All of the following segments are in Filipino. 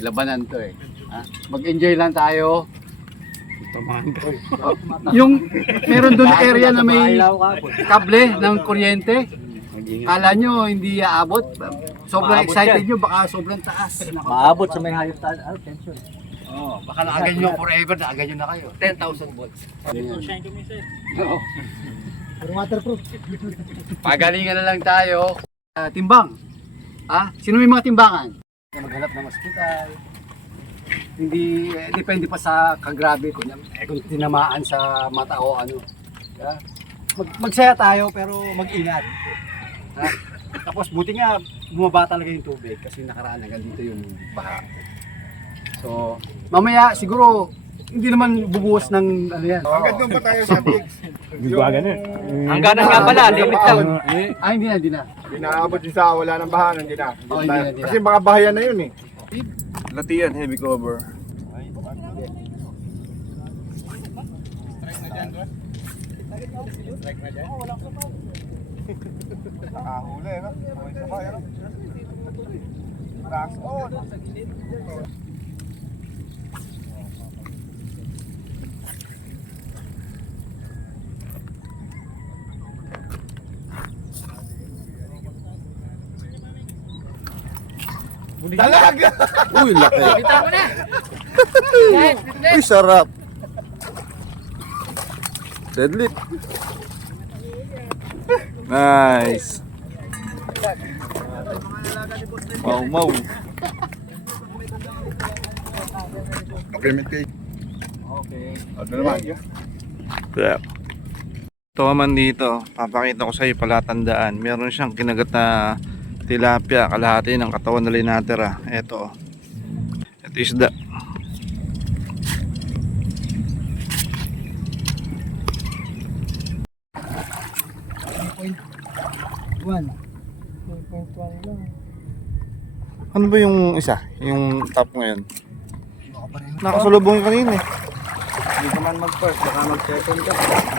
Labanan to eh. Ha? Mag-enjoy lang tayo. Yung meron doon area na may kable ng kuryente. Kala nyo hindi aabot. Sobrang excited nyo, baka sobrang taas. Maabot sa may higher tension. Oh, baka naagan nyo forever, naagan nyo na kayo. 10,000 volts. Oo. Waterproof. Pagalingan na lang tayo. Timbang. Sino may mga timbangan? Maghanap ng hospital. Hindi, depende pa sa kagrabe kung tinamaan sa mata o ano. Magsaya tayo pero mag-ingat. Tapos buti nga bumaba talaga yung tubig kasi nakaraan hanggang dito yung baha. So, mamaya siguro hindi naman bubuhos ng ano yan. Hanggang doon pa tayo sa digs. Hanggang nga pala, limit down. Hindi na. Inaabot yung sa wala ng baha, hindi na. Hindi na. Kasi mga bahayan na yun eh. Latiyan, heavy cover. Nakahuli, no? Sabay, no? Relax on. Talaga! Uy, laki. Bitaw mo na! Uy, sarap. Deadlift. Nice. Mau. Payment cake. Okay. Ano naman? Yeah. Ito naman dito, papakita ko sa iyo palatandaan. Meron siyang kinagat na tilapia, kalahati ng katawan na linatira. Ito. Ito isda. Ano ba yung isa? Yung top ngayon? Nakasulubong yung kanina eh. Hindi ka man mag-first, baka mag-second ka.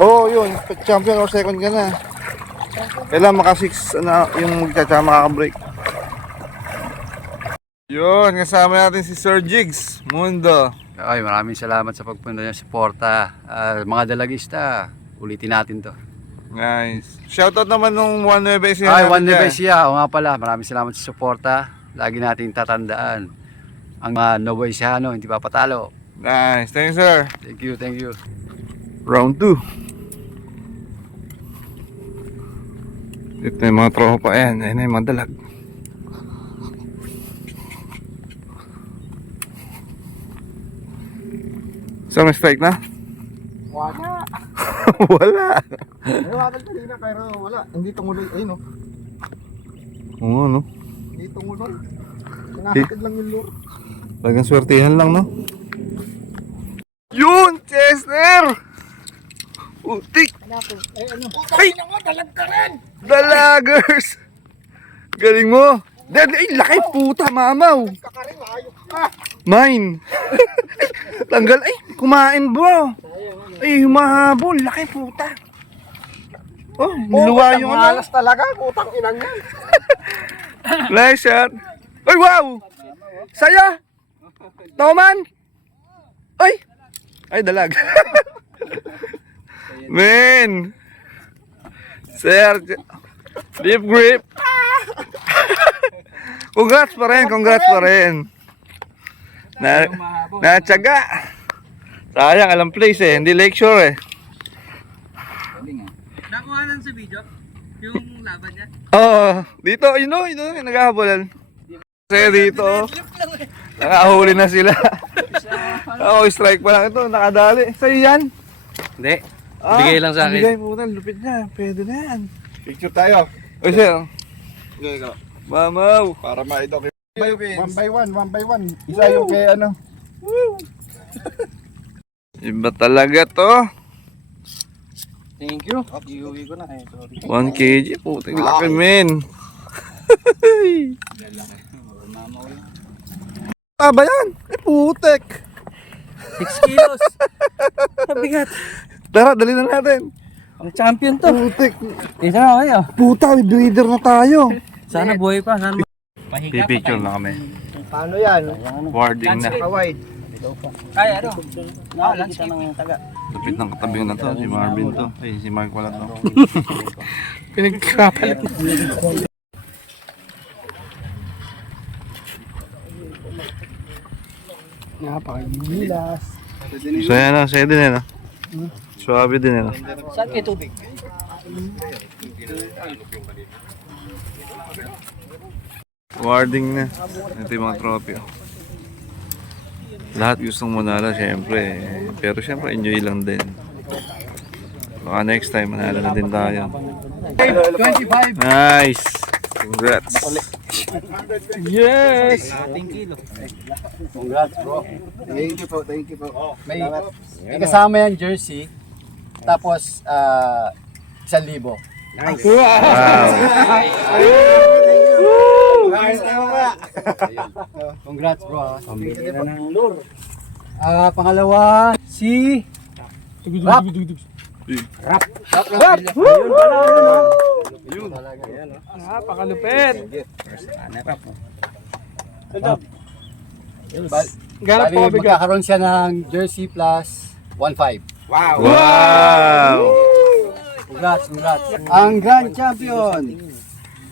Oo, yun. Champion or second ka na. Kailangan maka 6 na yung magtsama makaka-break. Yun, kasama natin si Sir Jigs Mundo. Ay, maraming salamat sa pagpunta niyo, suporta. Mga dalagista, ulitin natin to. Nice. Shoutout naman nung One Nueva Ecija. Ay, One Nueva Ecija. O nga pala, maraming salamat sa suporta. Lagi nating tatandaan. Ang mga Nueva Ecijano, hindi papatalo. Nice. Thank you, sir. Thank you. Round 2. Ito yung mga tropa. Ayan yung mga dalag. So, may strike na? Wala. Wala. Nawagan kanina pero wala. Hindi tumuloy. Ayun no. Oo, no? Hindi tumuloy. Pinakatid lang yung lure. Talagang swertihan lang, no? Yun! Chesner! Utik! Ay! Dalag ka rin! Dalagers! Galing mo! Dad, ay, laki puta, mamaw! Kakarin, ayok ka! Mine! Tanggal, ay, kumain bro! Ay, humahabol, laki puta! Oh, niluwa yung ano. Malas talaga, putang inang yan. Nice shot! Ay, wow! Saya! Toman! Ay! Ay, dalag! Man! Sir! Deep grip! Congrats pa rin! Natsaga! Sayang, alam place eh, hindi lakeshore eh. Nakuhanan sa video? Yung laban niya? Oo, dito, yun o, naghahabolan. Kasi dito, nakahuli na sila. Ako, strike pa lang ito, nakadali. Sa'yo yan? Hindi. Bigay lang sa akin. Bigay po na, lupit na, pwede na yan. Picture tayo. O sir, Okay, go. mamaw. Para ma-idok yung one by one. Isa yung kay ano. Iba talaga to. Thank you. Iuwi ko na eh. Sorry. 1 kg, puting laki men. Ah ba yan? Eh putek. 6 kilos. Mabigat. Tara, dali na natin. Ang champion to. Putek. Isa na kayo. Puta, may breeder na tayo. Sana buhay pa. Sana Pipicture na kami. Paano yan? Warding na. Kaway. Kaya ano? Nakakita ng taga. Lupit ng katabi na to, si Marvin to. Ay, si Mark wala to. Pinagkapalit. Napakagilas. So yan na, sa'yo din yan. Suwabe din yan. Saan kayo tubig? Warding na. Ito yung mga trophy. Lahat gustong manalo, syempre. Pero syempre, enjoy lang din. Baka next time, manalo na din tayo. 25. Nice! Congrats! Yes! Congrats, bro. Thank you po, thank you po. May kasama yan jersey. Tapos, 1,000. Wow! Congrats, bro. Pambira ng lure. Pangalawa, si Rap. Rap! Ayun pala naman. Napakalupit. Rap. Bali, magkakaroon siya ng jersey plus 1,500. Wow! Congrats, congrats. Ang grand champion,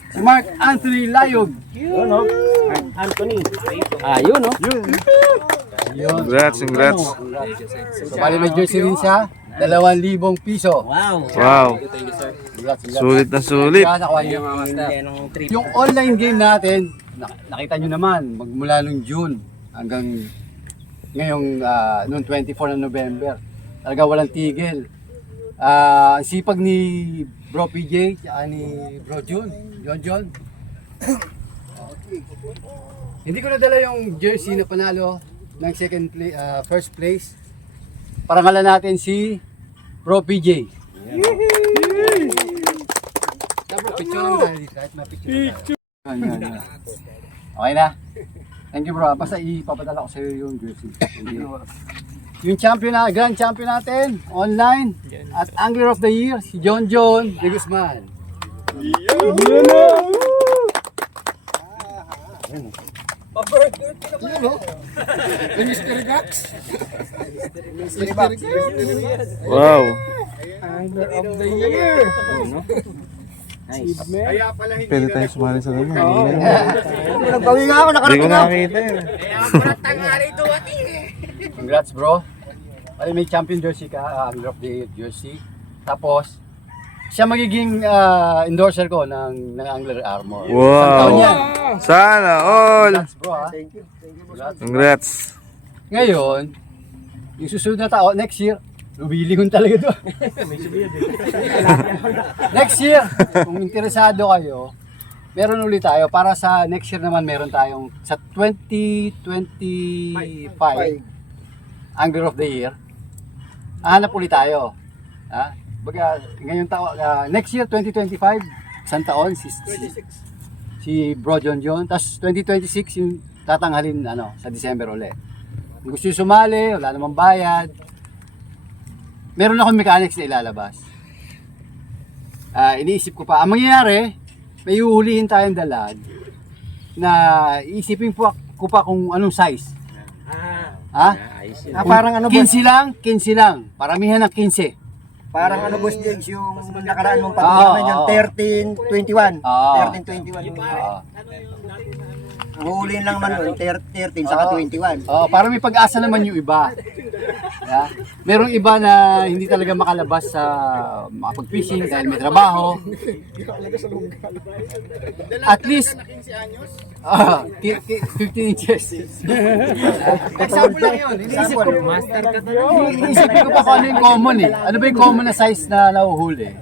si Mark Anthony Layog. Yun, no? Anthony. Ayun, no? Yun. Congrats, congrats. So, bali may jersey rin siya, 2,000 piso. Wow. Wow! Congrats, congrats. Sulit na sulit. Kaya nakuha niyo. Yung online game natin, nakita nyo naman, magmula nung June hanggang ngayong noong 24 na November. Talaga walang tigil. Ang sipag ni Bro PJ, tsaka ni Bro John. Okay. Hindi ko nadala yung jersey na panalo ng first place. Parangalan natin si Bro PJ. Dapat picture lang tayo dito, kahit ma-picture. Yan. Okay na? Thank you, bro. Basta ipapadala ko sa iyo yung jersey. Yung grand champion natin, online, at Angler of the Year, si John de Guzman. Wow! Angler of the year. Nice. Pwede tayo sumali sa ganun. Nagbawi nga ako, Hindi ko nakakita yun. Congrats, bro. Ay, may champion jersey ka, Angler of the Year jersey. Tapos, siya magiging endorser ko ng Angler Armor. Isang taon Wow! yan. Sana all! Congrats, bro, ha? Congrats. Congrats! Ngayon, yung susunod na tao, next year, lumilingon talaga doon. Next year, kung interesado kayo, meron ulit tayo. Para sa next year naman, meron tayong sa 2025 Angler of the Year. Hanap ulit tayo. Ha? Baga, ngayong taon, next year, 2025, isang taon, si Bro John. Tapos 2026, yung tatanghalin sa December ulit. Kung gusto nyo sumali, wala namang bayad, meron akong mechanics na ilalabas. Iniisip ko pa. Ang mangyayari, may uhulihin tayong dalag na iisipin ko pa kung anong size. parang ano, 15 lang. Paramihan ng 15. Parang ano, Boss Diggs, yung nakaraan mong patuloy yung 13-21. 13-21. Huhulihin lang man nun, 13 saka 21. Para may pag-asa naman yung iba. Yeah. Merong iba na hindi talaga makalabas sa makapag-fishing dahil may trabaho. At least 15 inches. Example lang yun. Iniisip ko, iniisip ko pa kung ano yung common eh. Ano ba yung common na size na nahuhuli?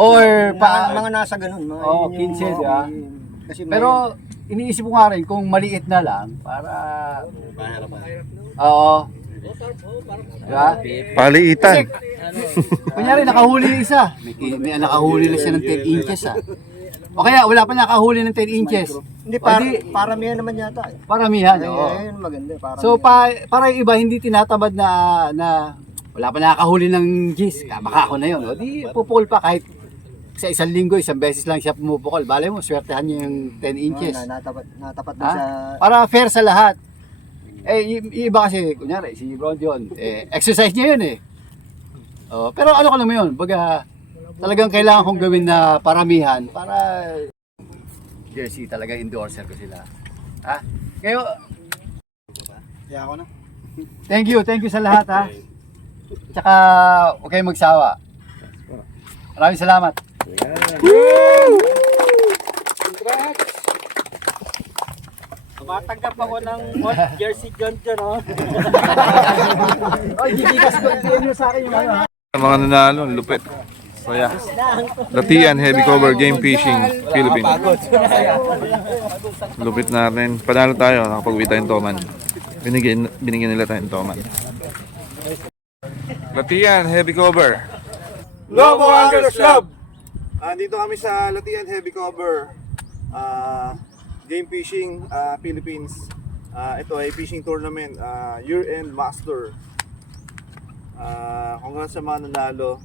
Or Mga nasa ganun. Mga 15, di ba? Pero iniisip ko nga rin kung maliit na lang para diba? Paliitan. Kunyari nakahuli yung isa. May nakahuli na siya ng 10 inches O kaya wala pa nakahuli ng 10 inches. Hindi, paramihan naman yata. Paramihan. Ayun, maganda. Paramihan. So para yung iba hindi tinatamad na wala pa nakahuli ng gis. Baka ako na yun. O di pupukol pa kahit sa isang linggo, isang beses lang siya pumupukol. Balay mo, swertehan niya yung 10 inches. Natapat Ha? na sa... Para fair sa lahat. Yung iba kasi, kunyari, si Bron John, exercise niya yun eh. Oh, pero ano ka naman yun, baga, talagang kailangan kong gawin na paramihan para jersey talaga endorser ko sila. Ha? Kayo, thank you sa lahat ha. Tsaka, huwag kayong magsawa. Maraming salamat. Matanggap ako ng jersey John, oh. Ay, gigigas ko nyo sa akin yung ano ha. Mga nanalo, lupit. So yeah. Latian, heavy cover, game fishing, Philippines. Lupit natin. Panalo tayo, nakapag-uwi tayong toman. Binigyan nila tayong toman. Latian, heavy cover. Lobo Anglers Club! Dito kami sa Latian Heavy Cover Game Fishing Philippines. Ito ay fishing tournament, year-end master. Congrats sa mga nanalo.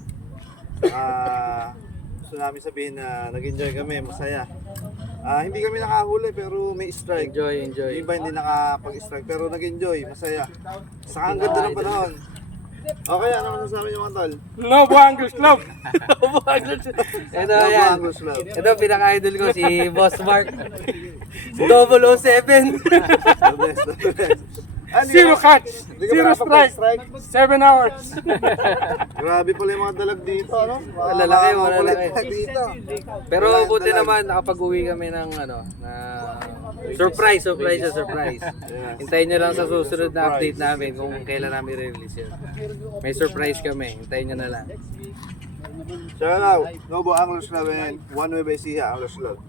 Gusto namin sabihin na nag-enjoy kami, masaya. Hindi kami nakahuli pero may strike. Enjoy. Yung iba hindi nakapag-strike pero nag-enjoy, masaya. Saka ang ganda ng panahon. Okay, ano masasabi niyo mga tol? Lobo Anglers Club! Lobo Anglers Club! Ito Lobo yan. Anglers Club. Ito pinaka-idol ko, si Boss Mark. 007. The best. Zero catch! Zero strike! 7 hours! Grabe pala yung mga dalag dito, ano? Malalaki, malalaki. Dito. Pero buti naman nakapag-uwi kami ng surprise. Hintayin nyo lang sa susunod na update namin kung kailan namin release yun. May surprise kami, hintayin nyo na lang. Shout out, Lobo Anglers Club and One Way by Siha Anglers Club.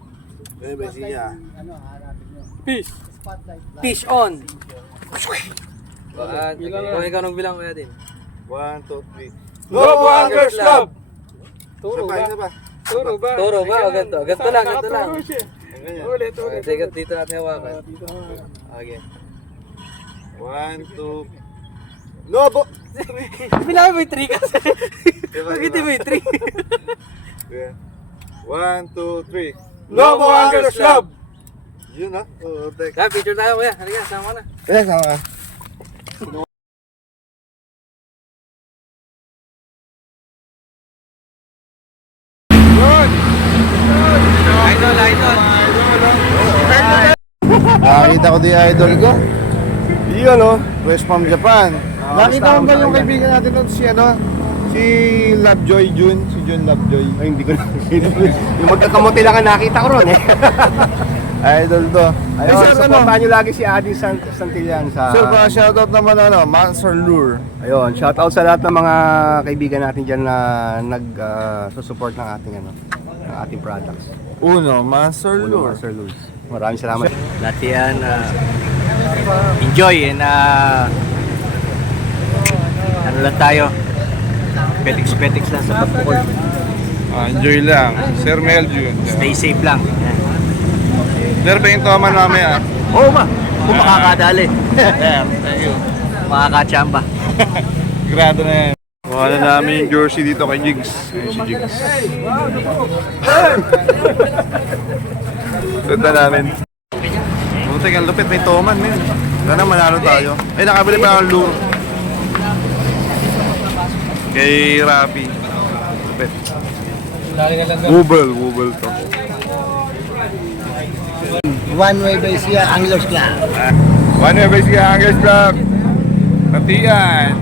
One Way by Siha. Peace! Fish on! Kung ikaw nang bilang kaya din. 1, 2, 3. Lobo Anglers Club! Isa pa. Turo ba? O ganito? Ganito lang. Ganyan. Ulit. Sige, dito natin hawakan. Okay. 1, 2. Lobo! Bilang mo yung 3 kasi. Bakit mo yung 3? 1, 2, 3. Lobo Anglers Club! Yun ha? Oo, tek. Picture tayo kuya. Halika, sama na. Kaya sama. Idol. Nakakita ko di idol ko. Iyon o, West Palm Japan. Nakita mo ba yung kaibigan natin doon si Lovejoy Jun? Si Jun Lovejoy. Ay, hindi ko na. Yung magkakamuti lang ang nakita ko ron eh. Idol to. Ayun, supportahan nyo lagi si Adi Santillan sa... Sir, pa shoutout naman Monster Lure. Ayun, shoutout sa lahat ng mga kaibigan natin dyan na nag-support ng ating ng ating products. Monster Lure. Sir Luz. Maraming salamat. Latian, enjoy and ano lang tayo, petiks lang sa pagpukol. Enjoy lang. Sir Mel Jun. Stay safe lang. Sir, pahing toman mamaya. Oo ba? Kung makakadali. Thank you. Makakachamba. Grado na yan. Kuha na namin yung jersey dito kay Jigs. Ayun si Jigs. Ganda namin. Buti ang lupit, may toman yun. Sana manalo tayo. Ay, nakabili pa ng lure. Kay Rapi. Lupit. Wubble to. One Way by Sia Anglers Club. One Way by Sia Anglers Club. Latian.